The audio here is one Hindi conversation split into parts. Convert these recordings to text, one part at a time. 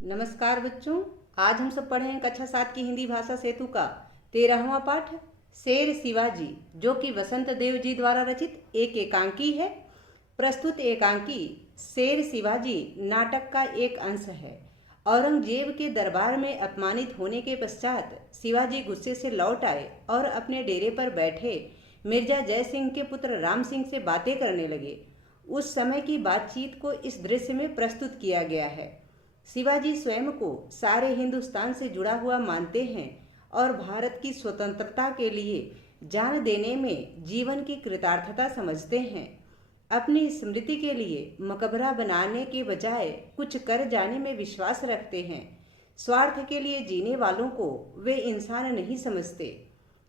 नमस्कार बच्चों। आज हम सब पढ़ें कक्षा 7 की हिंदी भाषा सेतु का 13वां पाठ शेर शिवाजी, जो कि वसंत देव जी द्वारा रचित एक एकांकी है। प्रस्तुत एकांकी शेर शिवाजी नाटक का एक अंश है। औरंगजेब के दरबार में अपमानित होने के पश्चात शिवाजी गुस्से से लौट आए और अपने डेरे पर बैठे मिर्जा जय सिंह के पुत्र राम सिंह से बातें करने लगे। उस समय की बातचीत को इस दृश्य में प्रस्तुत किया गया है। शिवाजी स्वयं को सारे हिंदुस्तान से जुड़ा हुआ मानते हैं और भारत की स्वतंत्रता के लिए जान देने में जीवन की कृतार्थता समझते हैं। अपनी स्मृति के लिए मकबरा बनाने के बजाय कुछ कर जाने में विश्वास रखते हैं। स्वार्थ के लिए जीने वालों को वे इंसान नहीं समझते।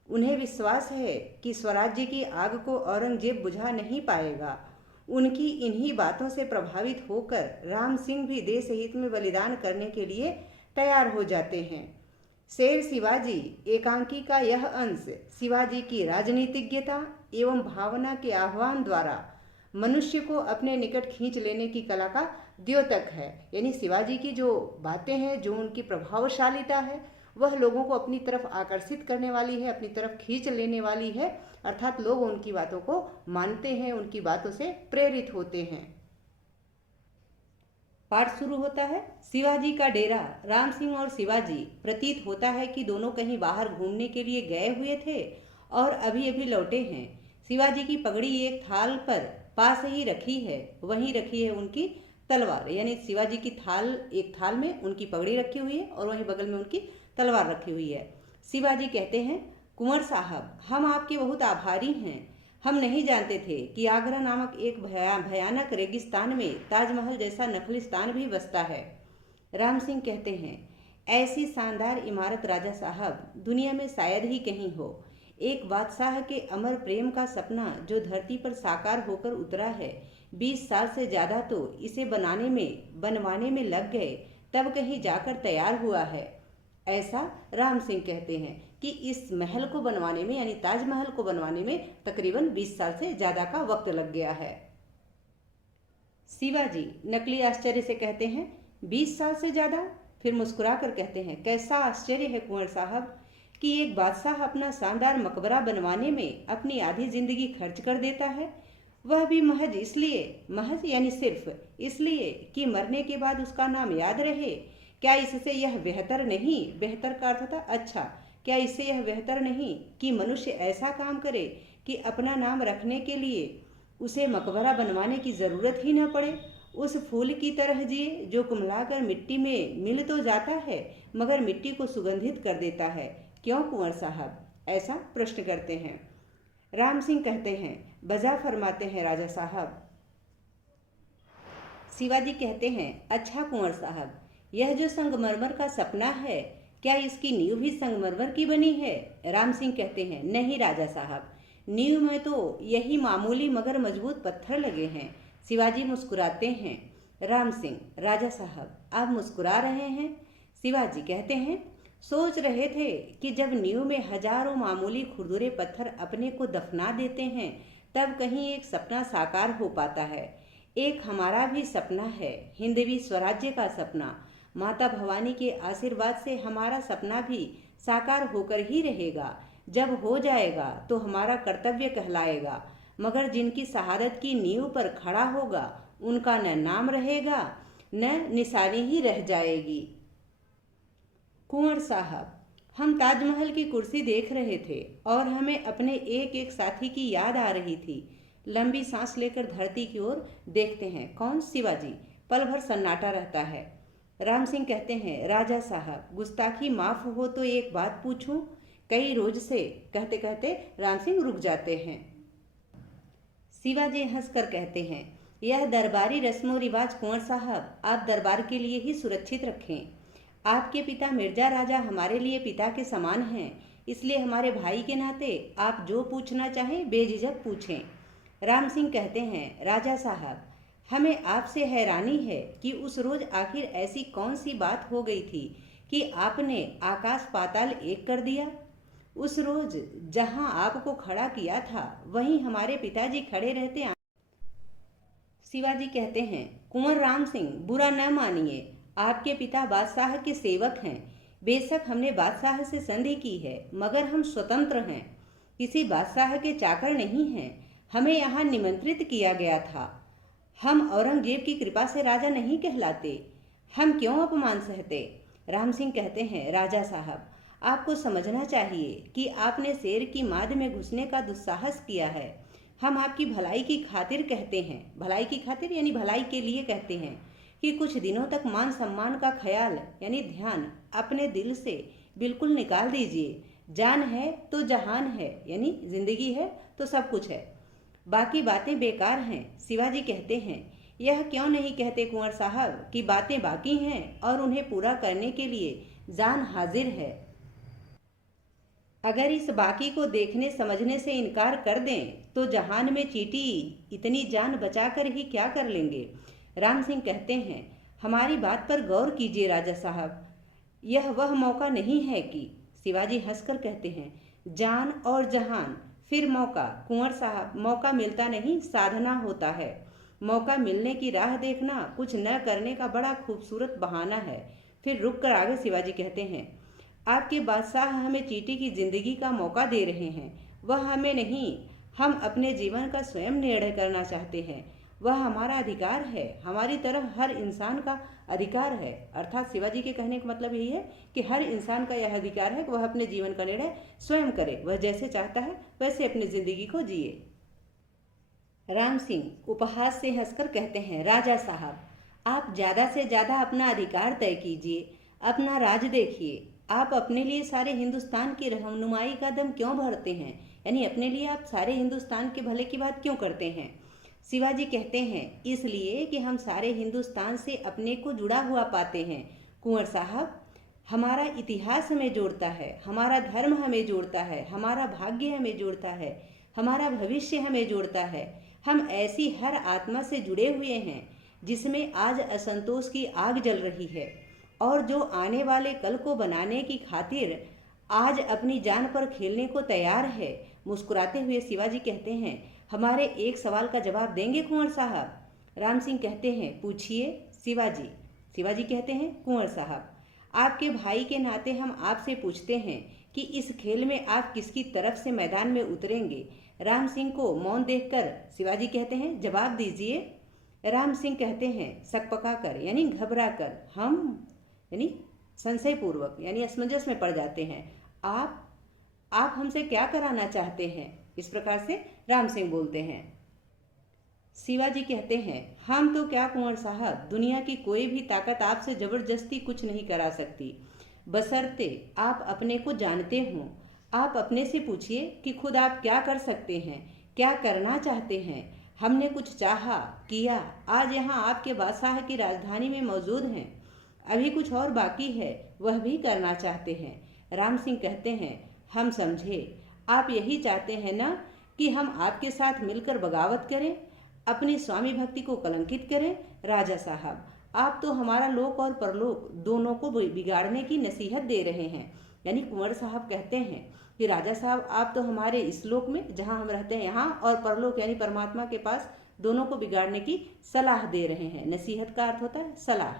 उन्हें विश्वास है कि स्वराज्य की आग को औरंगजेब बुझा नहीं पाएगा। उनकी इन्हीं बातों से प्रभावित होकर राम सिंह भी देश हित में बलिदान करने के लिए तैयार हो जाते हैं। शेर शिवाजी एकांकी का यह अंश शिवाजी की राजनीतिज्ञता एवं भावना के आह्वान द्वारा मनुष्य को अपने निकट खींच लेने की कला का द्योतक है। यानी शिवाजी की जो बातें हैं, जो उनकी प्रभावशालीता है, वह लोगों को अपनी तरफ आकर्षित करने वाली है, अपनी तरफ खींच लेने वाली है। अर्थात लोग उनकी बातों को मानते हैं, उनकी बातों से प्रेरित होते हैं। पाठ शुरू होता है। शिवाजी का डेरा। राम सिंह और शिवाजी प्रतीत होता है कि दोनों कहीं बाहर घूमने के लिए गए हुए थे और अभी अभी लौटे हैं। शिवाजी की पगड़ी एक थाल पर पास ही रखी है, वहीं रखी है उनकी तलवार। यानी शिवाजी की एक थाल में उनकी पगड़ी रखी हुई है और वहीं बगल में उनकी तलवार रखी हुई है। शिवाजी कहते हैं, कुंवर साहब, हम आपके बहुत आभारी हैं। हम नहीं जानते थे कि आगरा नामक एक भयानक रेगिस्तान में ताजमहल जैसा नखलिस्तान भी बसता है। राम सिंह कहते हैं, ऐसी शानदार इमारत राजा साहब दुनिया में शायद ही कहीं हो। एक बादशाह के अमर प्रेम का सपना जो धरती पर साकार होकर उतरा है, 20 साल से ज़्यादा तो इसे बनवाने में लग गए, तब कहीं जाकर तैयार हुआ है। ऐसा राम सिंह कहते हैं कि इस महल को बनवाने में, यानी ताजमहल को बनवाने में तकरीबन 20 साल से ज़्यादा का वक्त लग गया है। शिवाजी नकली आश्चर्य से कहते हैं, 20 साल से ज़्यादा? फिर मुस्कुरा कर कहते हैं, कैसा आश्चर्य है कुंवर साहब कि एक बादशाह अपना शानदार मकबरा बनवाने में अपनी आधी जिंदगी खर्च कर देता है, वह भी महज यानी सिर्फ इसलिए कि मरने के बाद उसका नाम याद रहे। क्या इससे यह बेहतर नहीं, बेहतर का अर्थ था अच्छा, क्या इससे यह बेहतर नहीं कि मनुष्य ऐसा काम करे कि अपना नाम रखने के लिए उसे मकबरा बनवाने की ज़रूरत ही न पड़े। उस फूल की तरह जिए जो कुम्हलाकर मिट्टी में मिल तो जाता है मगर मिट्टी को सुगंधित कर देता है। क्यों कुंवर साहब? ऐसा प्रश्न करते हैं। राम सिंह कहते हैं, बजा फरमाते हैं राजा साहब। शिवाजी कहते हैं, अच्छा कुंवर साहब, यह जो संगमरमर का सपना है, क्या इसकी नींव भी संगमरमर की बनी है? राम सिंह कहते हैं, नहीं राजा साहब, नींव में तो यही मामूली मगर मजबूत पत्थर लगे हैं। शिवाजी मुस्कुराते हैं। राम सिंह, राजा साहब, आप मुस्कुरा रहे हैं? शिवाजी कहते हैं, सोच रहे थे कि जब नींव में हजारों मामूली खुरदुरे पत्थर अपने को दफना देते हैं, तब कहीं एक सपना साकार हो पाता है। एक हमारा भी सपना है, हिंदवी स्वराज्य का सपना। माता भवानी के आशीर्वाद से हमारा सपना भी साकार होकर ही रहेगा। जब हो जाएगा तो हमारा कर्तव्य कहलाएगा, मगर जिनकी शहादत की नींव पर खड़ा होगा उनका न नाम रहेगा न निशानी ही रह जाएगी। कुंवर साहब, हम ताजमहल की कुर्सी देख रहे थे और हमें अपने एक एक साथी की याद आ रही थी। लंबी सांस लेकर धरती की ओर देखते हैं। कौन? शिवाजी। पल भर सन्नाटा रहता है। राम सिंह कहते हैं, राजा साहब, गुस्ताखी माफ हो तो एक बात पूछूं? कई रोज से कहते कहते राम सिंह रुक जाते हैं। शिवाजी हंसकर कहते हैं, यह दरबारी रस्मो रिवाज कुंवर साहब आप दरबार के लिए ही सुरक्षित रखें। आपके पिता मिर्जा राजा हमारे लिए पिता के समान हैं, इसलिए हमारे भाई के नाते आप जो पूछना चाहें बेझिझक पूछें। राम सिंह कहते हैं, राजा साहब, हमें आपसे हैरानी है कि उस रोज आखिर ऐसी कौन सी बात हो गई थी कि आपने आकाश पाताल एक कर दिया। उस रोज जहां आपको खड़ा किया था वहीं हमारे पिताजी खड़े रहते। शिवाजी कहते हैं, कुंवर राम सिंह, बुरा न मानिए, आपके पिता बादशाह के सेवक हैं। बेशक हमने बादशाह से संधि की है, मगर हम स्वतंत्र हैं, किसी बादशाह के चाकर नहीं हैं। हमें यहाँ निमंत्रित किया गया था। हम औरंगजेब की कृपा से राजा नहीं कहलाते। हम क्यों अपमान सहते? राम सिंह कहते हैं, राजा साहब, आपको समझना चाहिए कि आपने शेर की माद में घुसने का दुस्साहस किया है। हम आपकी भलाई की खातिर कहते हैं, भलाई की खातिर यानी भलाई के लिए कहते हैं कि कुछ दिनों तक मान सम्मान का ख्याल यानी ध्यान अपने दिल से बिल्कुल निकाल दीजिए। जान है तो जहान है, यानी जिंदगी है तो सब कुछ है, बाकी बातें बेकार हैं। शिवाजी कहते हैं, यह क्यों नहीं कहते कुंवर साहब कि बातें बाकी हैं और उन्हें पूरा करने के लिए जान हाजिर है। अगर इस बाकी को देखने समझने से इनकार कर दें तो जहान में चींटी इतनी जान बचाकर ही क्या कर लेंगे। राम सिंह कहते हैं, हमारी बात पर गौर कीजिए राजा साहब, यह वह मौका नहीं है कि। शिवाजी हंसकर कहते हैं, जान और जहान फिर मौका। कुंवर साहब, मौका मिलता नहीं, साधना होता है। मौका मिलने की राह देखना कुछ न करने का बड़ा खूबसूरत बहाना है। फिर रुक कर आगे शिवाजी कहते हैं, आपके बादशाह हमें चींटी की जिंदगी का मौका दे रहे हैं, वह हमें नहीं, हम अपने जीवन का स्वयं निर्णय करना चाहते हैं। वह हमारा अधिकार है, हमारी तरफ हर इंसान का अधिकार है। अर्थात शिवाजी के कहने का मतलब यही है कि हर इंसान का यह अधिकार है कि वह अपने जीवन का निर्णय स्वयं करे, वह जैसे चाहता है वैसे अपनी जिंदगी को जिए। राम सिंह उपहास से हंसकर कहते हैं, राजा साहब, आप ज़्यादा से ज़्यादा अपना अधिकार तय कीजिए, अपना राज देखिए। आप अपने लिए सारे हिंदुस्तान की रहनुमाई का दम क्यों भरते हैं, यानी अपने लिए आप सारे हिंदुस्तान के भले की बात क्यों करते हैं। शिवाजी कहते हैं, इसलिए कि हम सारे हिंदुस्तान से अपने को जुड़ा हुआ पाते हैं। कुंवर साहब, हमारा इतिहास हमें जोड़ता है, हमारा धर्म हमें जोड़ता है, हमारा भाग्य हमें जोड़ता है, हमारा भविष्य हमें जोड़ता है। हम ऐसी हर आत्मा से जुड़े हुए हैं जिसमें आज असंतोष की आग जल रही है और जो आने वाले कल को बनाने की खातिर आज अपनी जान पर खेलने को तैयार है। मुस्कुराते हुए शिवाजी कहते हैं, हमारे एक सवाल का जवाब देंगे कुंवर साहब? राम सिंह कहते हैं, पूछिए शिवाजी। शिवाजी कहते हैं, कुंवर साहब, आपके भाई के नाते हम आपसे पूछते हैं कि इस खेल में आप किसकी तरफ से मैदान में उतरेंगे। राम सिंह को मौन देखकर शिवाजी कहते हैं, जवाब दीजिए। राम सिंह कहते हैं, सकपका कर यानी घबरा कर, हम यानी संशयपूर्वक यानी असमंजस में पड़ जाते हैं। आप हमसे क्या कराना चाहते हैं? इस प्रकार से राम सिंह बोलते हैं। शिवाजी कहते हैं, हम तो क्या कुंवर साहब, दुनिया की कोई भी ताकत आपसे जबरदस्ती कुछ नहीं करा सकती, बशर्ते आप अपने को जानते हों। आप अपने से पूछिए कि खुद आप क्या कर सकते हैं, क्या करना चाहते हैं। हमने कुछ चाहा, किया, आज यहाँ आपके बादशाह की राजधानी में मौजूद हैं। अभी कुछ और बाकी है, वह भी करना चाहते हैं। राम सिंह कहते हैं, हम समझे, आप यही चाहते हैं ना कि हम आपके साथ मिलकर बगावत करें, अपनी स्वामी भक्ति को कलंकित करें। राजा साहब, आप तो हमारा लोक और परलोक दोनों को बिगाड़ने की नसीहत दे रहे हैं। यानी कुंवर साहब कहते हैं कि राजा साहब, आप तो हमारे इस लोक में जहाँ हम रहते हैं यहाँ और परलोक यानी परमात्मा के पास दोनों को बिगाड़ने की सलाह दे रहे हैं। नसीहत का अर्थ होता है सलाह।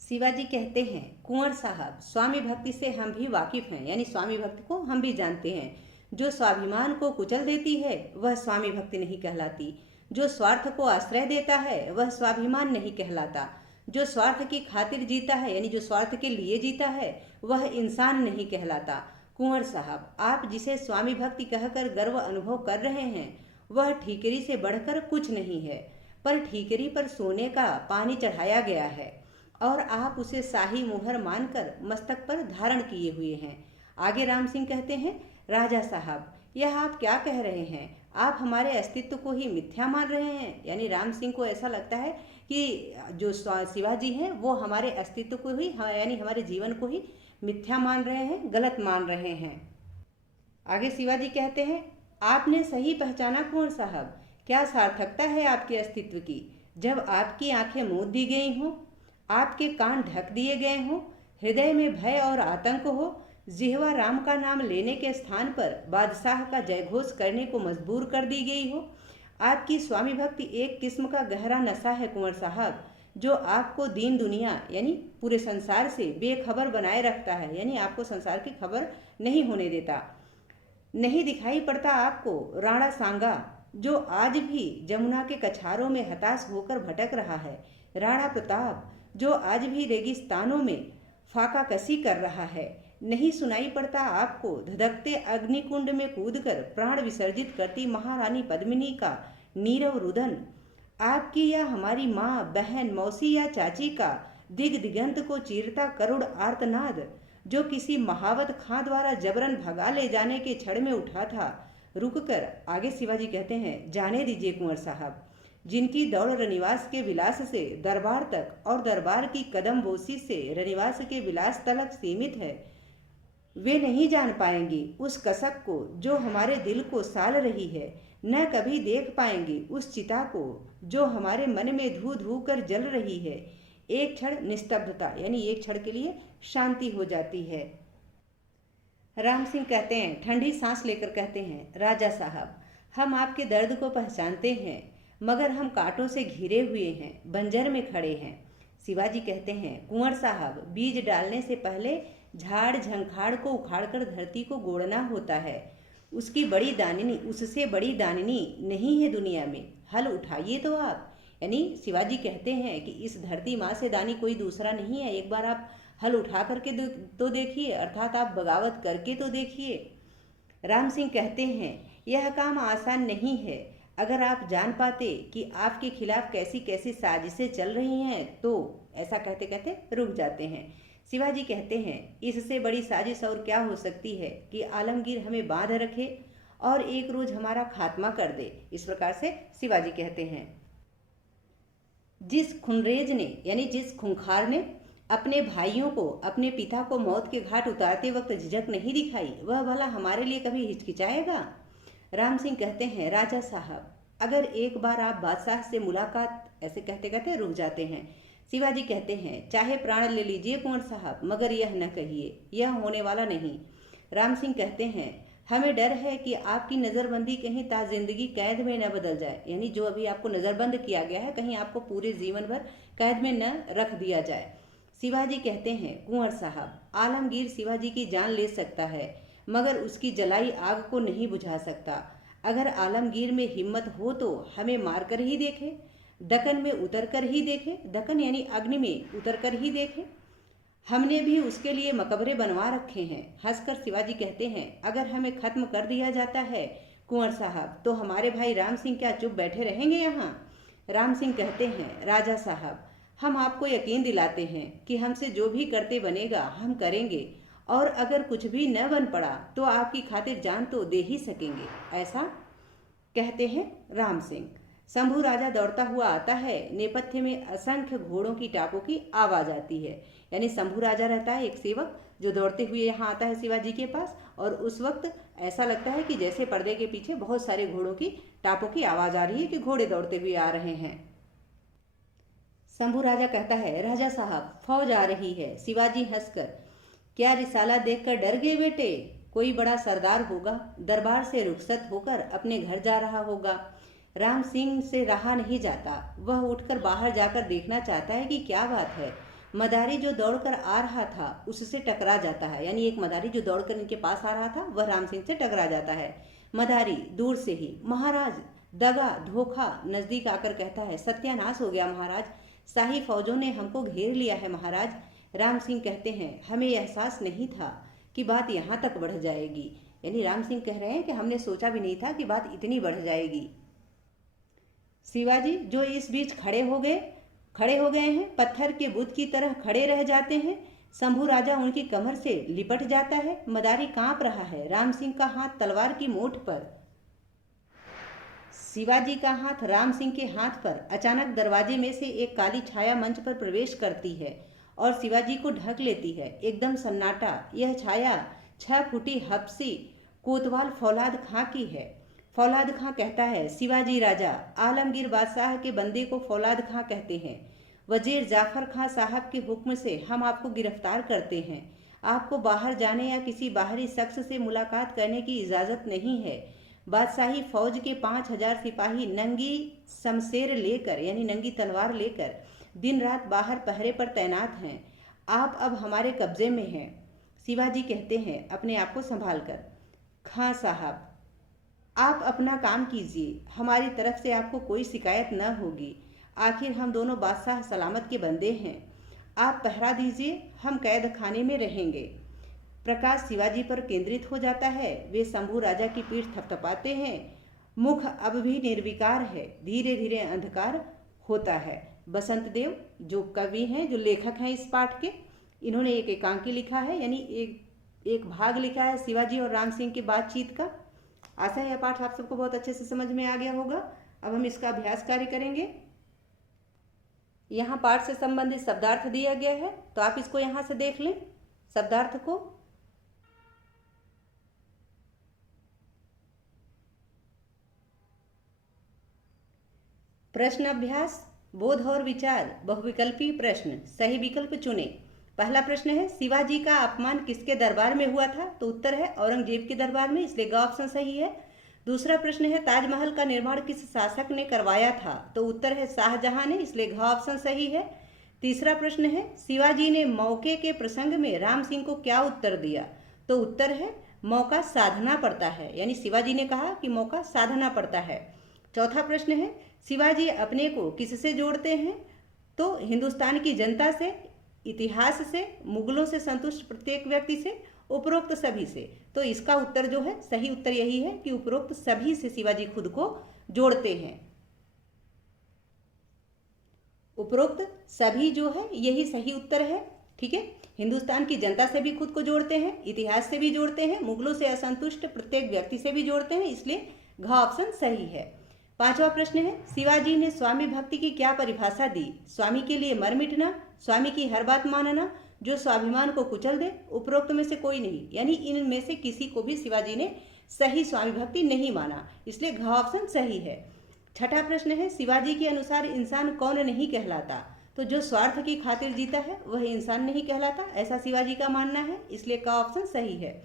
शिवाजी कहते हैं, कुंवर साहब, स्वामी भक्ति से हम भी वाकिफ हैं, यानी स्वामी भक्ति को हम भी जानते हैं। जो स्वाभिमान को कुचल देती है वह स्वामी भक्ति नहीं कहलाती। जो स्वार्थ को आश्रय देता है वह स्वाभिमान नहीं कहलाता। जो स्वार्थ की खातिर जीता है यानी जो स्वार्थ के लिए जीता है वह इंसान नहीं कहलाता। कुंवर साहब, आप जिसे स्वामी भक्ति कहकर गर्व अनुभव कर रहे हैं वह ठीकरी से बढ़कर कुछ नहीं है, पर ठीकरी पर सोने का पानी चढ़ाया गया है और आप उसे शाही मुहर मानकर मस्तक पर धारण किए हुए हैं। आगे राम सिंह कहते हैं, राजा साहब, यह आप क्या कह रहे हैं? आप हमारे अस्तित्व को ही मिथ्या मान रहे हैं। यानी राम सिंह को ऐसा लगता है कि जो शिवाजी हैं वो हमारे अस्तित्व को ही यानी हमारे जीवन को ही मिथ्या मान रहे हैं, गलत मान रहे हैं। आगे शिवाजी कहते हैं, आपने सही पहचाना कुंवर साहब। क्या सार्थकता है आपके अस्तित्व की जब आपकी आंखें मूंद दी गई हों, आपके कान ढक दिए गए हों, हृदय में भय और आतंक हो, जिह्वा राम का नाम लेने के स्थान पर बादशाह का जयघोष करने को मजबूर कर दी गई हो। आपकी स्वामी भक्ति एक किस्म का गहरा नशा है कुंवर साहब, जो आपको दीन दुनिया यानी पूरे संसार से बेखबर बनाए रखता है, यानी आपको संसार की खबर नहीं होने देता। नहीं दिखाई पड़ता आपको राणा सांगा, जो आज भी जमुना के कछारों में हताश होकर भटक रहा है। राणा प्रताप, जो आज भी रेगिस्तानों में फाका कसी कर रहा है। नहीं सुनाई पड़ता आपको धधकते अग्निकुंड में कूदकर प्राण विसर्जित करती महारानी पद्मिनी का नीरव रुदन। आपकी या हमारी माँ, बहन, मौसी या चाची का दिग दिगंत को चीरता करुण आर्तनाद, जो किसी महावत खां द्वारा जबरन भगा ले जाने के क्षण में उठा था। रुककर आगे शिवाजी कहते हैं, जाने दीजिए कुंवर साहब, जिनकी दौड़ रनिवास के विलास से दरबार तक और दरबार की कदम बोसी से रनिवास के विलास तलक सीमित है, वे नहीं जान पाएंगी उस कसक को जो हमारे दिल को साल रही है। न कभी देख पाएंगी उस चिता को जो हमारे मन में धू धू कर जल रही है। एक क्षण निस्तब्धता, यानी एक क्षण के लिए शांति हो जाती है। राम सिंह कहते हैं, ठंडी सांस लेकर कहते हैं, राजा साहब, हम आपके दर्द को पहचानते हैं, मगर हम कांटों से घिरे हुए हैं, बंजर में खड़े हैं। शिवाजी कहते हैं, कुंवर साहब, बीज डालने से पहले झाड़ झंखाड़ को उखाड़कर धरती को गोड़ना होता है। उसकी बड़ी दानिनी, उससे बड़ी दानिनी नहीं है दुनिया में। हल उठाइए तो आप। यानी शिवाजी कहते हैं कि इस धरती माँ से दानी कोई दूसरा नहीं है। एक बार आप हल उठा करके तो देखिए, अर्थात आप बगावत करके तो देखिए। राम सिंह कहते हैं, यह काम आसान नहीं है। अगर आप जान पाते कि आपके खिलाफ कैसी कैसी साजिशें चल रही हैं तो। ऐसा कहते कहते रुक जाते हैं। शिवाजी कहते हैं, इससे बड़ी साजिश और क्या हो सकती है कि आलमगीर हमें बांध रखे और एक रोज हमारा खात्मा कर दे। इस प्रकार से शिवाजी कहते हैं। जिस खुनरेज ने, यानी जिस खूंखार ने अपने भाइयों को, अपने पिता को मौत के घाट उतारते वक्त झिझक नहीं दिखाई, वह भला हमारे लिए कभी हिचकिचाएगा? राम सिंह कहते हैं, राजा साहब, अगर एक बार आप बादशाह से मुलाकात। ऐसे कहते कहते रुक जाते हैं। शिवाजी कहते हैं, चाहे प्राण ले लीजिए कुंवर साहब, मगर यह न कहिए, यह होने वाला नहीं। राम सिंह कहते हैं, हमें डर है कि आपकी नज़रबंदी कहीं ताजिंदगी कैद में न बदल जाए। यानी जो अभी आपको नज़रबंद किया गया है, कहीं आपको पूरे जीवन भर कैद में न रख दिया जाए। शिवाजी कहते हैं, कुंवर साहब, आलमगीर शिवाजी की जान ले सकता है, मगर उसकी जलाई आग को नहीं बुझा सकता। अगर आलमगीर में हिम्मत हो तो हमें मार कर ही देखे, दक्कन में उतर कर ही देखे, दक्कन यानी अग्नि में उतर कर ही देखे। हमने भी उसके लिए मकबरे बनवा रखे हैं। हंसकर शिवाजी कहते हैं, अगर हमें खत्म कर दिया जाता है कुंवर साहब, तो हमारे भाई राम सिंह क्या चुप बैठे रहेंगे यहाँ? राम सिंह कहते हैं, राजा साहब, हम आपको यकीन दिलाते हैं कि हमसे जो भी करते बनेगा हम करेंगे, और अगर कुछ भी न बन पड़ा तो आपकी खातिर जान तो दे ही सकेंगे। ऐसा कहते हैं राम सिंह। शंभू राजा दौड़ता हुआ आता है। नेपथ्य में असंख्य घोड़ों की टापों की आवाज आती है। यानी शंभू राजा रहता है एक सेवक जो दौड़ते हुए यहाँ आता है शिवाजी के पास, और उस वक्त ऐसा लगता है कि जैसे पर्दे के पीछे बहुत सारे घोड़ों की टापों की आवाज आ रही है कि घोड़े दौड़ते हुए आ रहे हैं। शंभू राजा कहता है, राजा साहब, फौज आ रही है। शिवाजी हंसकर, क्या रिसाला देखकर डर गए बेटे? कोई बड़ा सरदार होगा, दरबार से रुखसत होकर अपने घर जा रहा होगा। राम सिंह से रहा नहीं जाता। वह उठकर बाहर जाकर देखना चाहता है कि क्या बात है। मदारी जो दौड़कर आ रहा था उससे टकरा जाता है। यानी एक मदारी जो दौड़कर इनके पास आ रहा था वह राम सिंह से टकरा जाता है। मदारी दूर से ही, महाराज, दगा, धोखा। नजदीक आकर कहता है, सत्यानाश हो गया महाराज, शाही फौजों ने हमको घेर लिया है महाराज। राम सिंह कहते हैं, हमें एहसास नहीं था कि बात यहाँ तक बढ़ जाएगी। यानी राम सिंह कह रहे हैं कि हमने सोचा भी नहीं था कि बात इतनी बढ़ जाएगी। शिवाजी जो इस बीच खड़े हो गए हैं, पत्थर के बुत की तरह खड़े रह जाते हैं। शंभू राजा उनकी कमर से लिपट जाता है। मदारी कांप रहा है। राम सिंह का हाथ तलवार की मोट पर, शिवाजी का हाथ राम सिंह के हाथ पर। अचानक दरवाजे में से एक काली छाया मंच पर प्रवेश करती है और शिवाजी को ढक लेती है। एकदम सन्नाटा। यह छाया 6 फुटी हबसी कोतवाल फौलाद खां की है। फौलाद खां कहता है, शिवाजी राजा, आलमगीर बादशाह के बंदे को फौलाद खां कहते हैं। वजीर जाफर खां साहब के हुक्म से हम आपको गिरफ्तार करते हैं। आपको बाहर जाने या किसी बाहरी शख्स से मुलाकात करने की इजाज़त नहीं है। बादशाही फौज के 5000 सिपाही नंगी शमशेर लेकर, यानी नंगी तलवार लेकर दिन रात बाहर पहरे पर तैनात हैं। आप अब हमारे कब्जे में हैं। शिवाजी कहते हैं अपने आप को संभाल कर। खां साहब, आप अपना काम कीजिए, हमारी तरफ से आपको कोई शिकायत न होगी। आखिर हम दोनों बादशाह सलामत के बंदे हैं। आप पहरा दीजिए, हम कैद खाने में रहेंगे। प्रकाश शिवाजी पर केंद्रित हो जाता है। वे शंभू राजा की पीठ थपथपाते हैं। मुख अब भी निर्विकार है। धीरे धीरे अंधकार होता है। बसंत देव जो कवि हैं, जो लेखक हैं इस पाठ के, इन्होंने एक एकांकी लिखा है, यानी एक भाग लिखा है शिवाजी और राम सिंह की बातचीत का। आशा है यह पाठ आप सबको बहुत अच्छे से समझ में आ गया होगा। अब हम इसका अभ्यास कार्य करेंगे। यहाँ पाठ से संबंधित शब्दार्थ दिया गया है, तो आप इसको यहाँ से देख लें शब्दार्थ को। प्रश्न अभ्यास, बोध और विचार, बहुविकल्पी प्रश्न, सही विकल्प चुने। पहला प्रश्न है शिवाजी का अपमान किसके दरबार में हुआ था? तो उत्तर है औरंगजेब के दरबार में, इसलिए ग ऑप्शन सही है। दूसरा प्रश्न है ताजमहल का निर्माण किस शासक ने करवाया था? तो उत्तर है शाहजहां ने, इसलिए घ ऑप्शन सही है। तीसरा प्रश्न है शिवाजी ने मौके के प्रसंग में राम सिंह को क्या उत्तर दिया? तो उत्तर है मौका साधना पड़ता है, यानी शिवाजी ने कहा कि मौका साधना पड़ता है। चौथा प्रश्न है शिवाजी अपने को किससे जोड़ते हैं? तो हिंदुस्तान की जनता से, इतिहास से, मुगलों से संतुष्ट प्रत्येक व्यक्ति से, उपरोक्त सभी से। तो इसका उत्तर जो है, सही उत्तर यही है कि उपरोक्त सभी से शिवाजी खुद को जोड़ते हैं। उपरोक्त सभी जो है यही सही उत्तर है। ठीक है, हिंदुस्तान की जनता से भी खुद को जोड़ते हैं, इतिहास से भी जोड़ते हैं, मुगलों से असंतुष्ट प्रत्येक व्यक्ति से भी जोड़ते हैं, इसलिए घ ऑप्शन सही है। पांचवा प्रश्न है शिवाजी ने स्वामी भक्ति की क्या परिभाषा दी? स्वामी के लिए मर मिटना, स्वामी की हर बात मानना, जो स्वाभिमान को कुचल दे, उपरोक्त में से कोई नहीं, यानी इनमें से किसी को भी शिवाजी ने सही स्वामी भक्ति नहीं माना, इसलिए घ ऑप्शन सही है। छठा प्रश्न है शिवाजी के अनुसार इंसान कौन नहीं कहलाता? तो जो स्वार्थ की खातिर जीता है वह इंसान नहीं कहलाता, ऐसा शिवाजी का मानना है, इसलिए का ऑप्शन सही है।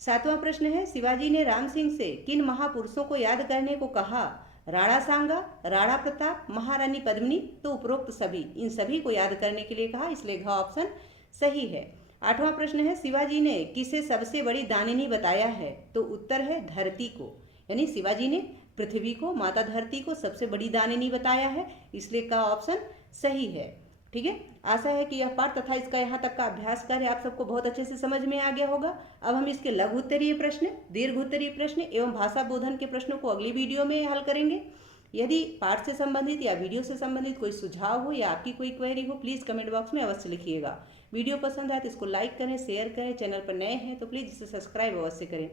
सातवां प्रश्न है शिवाजी ने राम सिंह से किन महापुरुषों को याद करने को कहा? राणा सांगा, राणा प्रताप, महारानी पद्मिनी, तो उपरोक्त सभी, इन सभी को याद करने के लिए कहा, इसलिए घ ऑप्शन सही है। आठवां प्रश्न है शिवाजी ने किसे सबसे बड़ी दानिनी बताया है? तो उत्तर है धरती को, यानी शिवाजी ने पृथ्वी को, माता धरती को सबसे बड़ी दानिनी बताया है, इसलिए का ऑप्शन सही है। ठीक है, आशा है कि यह पाठ तथा इसका यहाँ तक का अभ्यास कार्य आप सबको बहुत अच्छे से समझ में आ गया होगा। अब हम इसके लघु उत्तरीय प्रश्न, दीर्घ उत्तरीय प्रश्न एवं भाषा बोधन के प्रश्नों को अगली वीडियो में हल करेंगे। यदि पाठ से संबंधित या वीडियो से संबंधित कोई सुझाव हो या आपकी कोई क्वेरी हो, प्लीज़ कमेंट बॉक्स में अवश्य लिखिएगा। वीडियो पसंद आए तो इसको लाइक करें, शेयर करें, चैनल पर नए हैं तो प्लीज़ इसे सब्सक्राइब अवश्य करें।